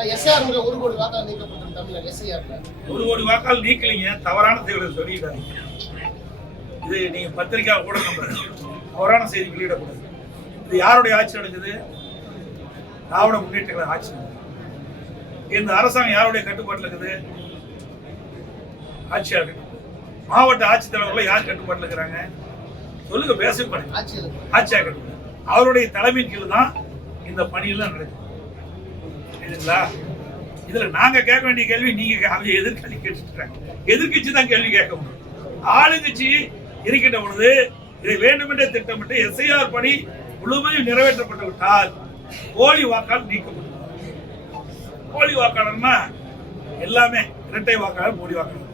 ஒரு கோடி வாக்காளர் நீக்கப்பட்ட தமிழர் எஸ்ஐஆர்ல 1 கோடி வாக்காளர் நீக்கலீங்க. தவறான செய்திகளை சொல்லிட்டாங்க. இது நீங்க பத்திரிகை கூட தவறான செய்தி வெளியிடக்கூடாது. இது யாருடைய ஆட்சி நடக்குது? திராவிட முன்னேற்ற கழக ஆட்சி. இந்த அரசாங்கம் யாருடைய கட்டுப்பாட்டில் இருக்குது? ஆட்சியாளர் கட்டுப்பாடு. மாவட்ட ஆட்சித்தலைவர்கள் யார் கட்டுப்பாட்டில் இருக்கிறாங்க? சொல்லுங்க, பேசவே பாருங்க. ஆட்சியாளர் கட்டுப்பாடு. அவருடைய தலைமையின் கீழ் தான் இந்த பணியெல்லாம் நடக்குது. இதுல நாங்க கேட்க வேண்டிய கேள்வி நீங்க அவங்க எதிர்கட்சி கேட்டுருக்காங்க. எதிர்கட்சி தான் கேள்வி கேட்க முடியும். ஆளுங்கட்சி இருக்கின்ற பொழுது இதை வேண்டுமென்றே திட்டமிட்டு எஸ்ஐஆர் பணி முழுமையும் நிறைவேற்றப்பட்டு விட்டால் போலி வாக்காளர் நீக்கப்படும். போலி வாக்காளர்னா எல்லாமே இரட்டை வாக்காளர், போலி வாக்காளர்.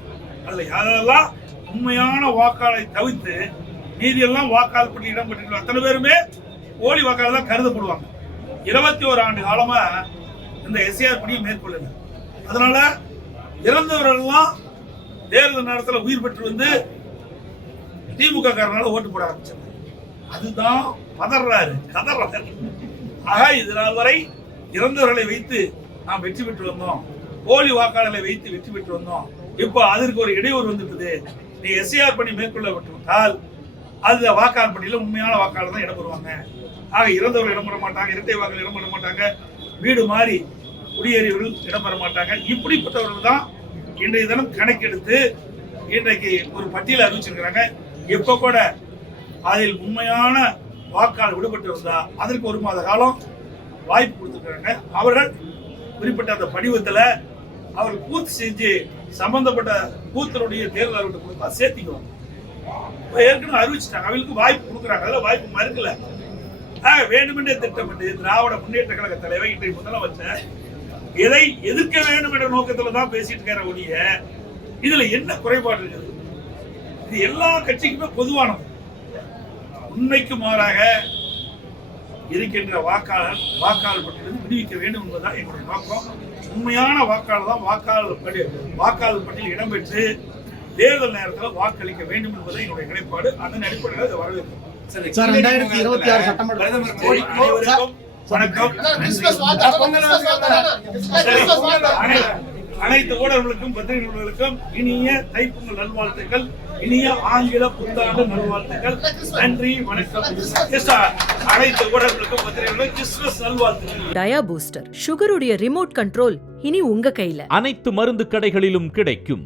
அதுல யாரெல்லாம் உண்மையான வாக்காளரை தவிர்த்து மீதியெல்லாம் வாக்காளர் பற்றி இடம் பெற்று அத்தனை பேருமே போலி வாக்காளர் தான் கருதப்படுவாங்க. 21 ஆண்டு காலமா இந்த எஸ்ஐஆர் பணியை மேற்கொள்ளல. அதனால இறந்தவர்கள்லாம் தேர்தல் நேரத்தில் உயிர் பெற்று வந்து திமுக காரனால ஓட்டு போட ஆரம்பிச்சாங்க. அதுதான் பதறாரு, கதறாரு. ஆக இது நாள் வரை இறந்தவர்களை வைத்து நாம் வெற்றி பெற்று வந்தோம், போலி வாக்காளர்களை வைத்து வெற்றி பெற்று வந்தோம். இப்போ அதற்கு ஒரு இடையூறு வந்துட்டது. நீ எஸ்ஐஆர் பணி மேற்கொள்ளப்பட்டுவிட்டால் அந்த வாக்காளர் பட்டியலில் உண்மையான வாக்காளர் தான் இடம்பெறுவாங்க. ஆக இறந்தவர்கள் இடம்பெற மாட்டாங்க, இரட்டை வாக்காளர் இடம்பெற மாட்டாங்க, வீடு மாறி குடியேறியவர்கள் இடம்பெற மாட்டாங்க. இப்படிப்பட்டவர்கள் தான் இன்றைய தினம் கணக்கெடுத்து இன்றைக்கு ஒரு பட்டியலை அறிவிச்சிருக்கிறாங்க. எப்போ கூட அதில் உண்மையான வாக்காளர் விடுபட்டு இருந்தா அதற்கு 1 மாத காலம் வாய்ப்பு கொடுத்துருக்காங்க. அவர்கள் குறிப்பிட்ட அந்த படிவத்தில் அவர்கள் பூர்த்தி செஞ்சு சம்பந்தப்பட்ட பூத்தினுடைய தேர்தல் அறிவிட்டு கொடுத்தா சேர்த்திக்குவாங்க. ஏற்கனவே அறிவிச்சுட்டாங்க, அவங்களுக்கு வாய்ப்பு கொடுக்குறாங்க. அதில் வாய்ப்பு மறுக்கல. வேண்டுமென்றே திட்டமிட்டு திராவிட முன்னேற்ற கழக தலைவர் இன்றைய முதலமைச்சர் எதை எதிர்க்க வேண்டும் என்ற நோக்கத்துல தான் பேசிட்டு இருக்கிற ஒழிய இதுல என்ன குறைபாடு இருக்குது? இது எல்லா கட்சிக்குமே பொதுவானது. உண்மைக்கு மாறாக இருக்கின்ற வாக்காளர் பட்டியலிருந்து விடுவிக்க வேண்டும் என்பதுதான் எங்களுடைய நோக்கம். உண்மையான வாக்காளர் தான் வாக்காளர் பட்டியலில் இடம்பெற்று தேர்தல் நேரத்தில் வாக்களிக்க வேண்டும் என்பதை எங்களுடைய நிலைப்பாடு. அதன் அடிப்படையில் அதை வரவேற்கும். 2026 சட்டமன்ற அனைத்து ஊடகங்களுக்கும் பத்திரிகைகளுக்கும் இனிய தைப்பொங்கல் நல்வாழ்த்துக்கள், இனிய ஆங்கில புத்தாண்டு நல்வாழ்த்துக்கள். நன்றி, வணக்கம். அனைத்து ஊடகங்களுக்கும் பத்திரிகைகளுக்கும் கிறிஸ்துமஸ் நல்வாழ்த்துக்கள். டயா பூஸ்டர் சுகருடைய ரிமோட் கண்ட்ரோல் இனி உங்க கையில. அனைத்து மருந்து கடைகளிலும் கிடைக்கும்.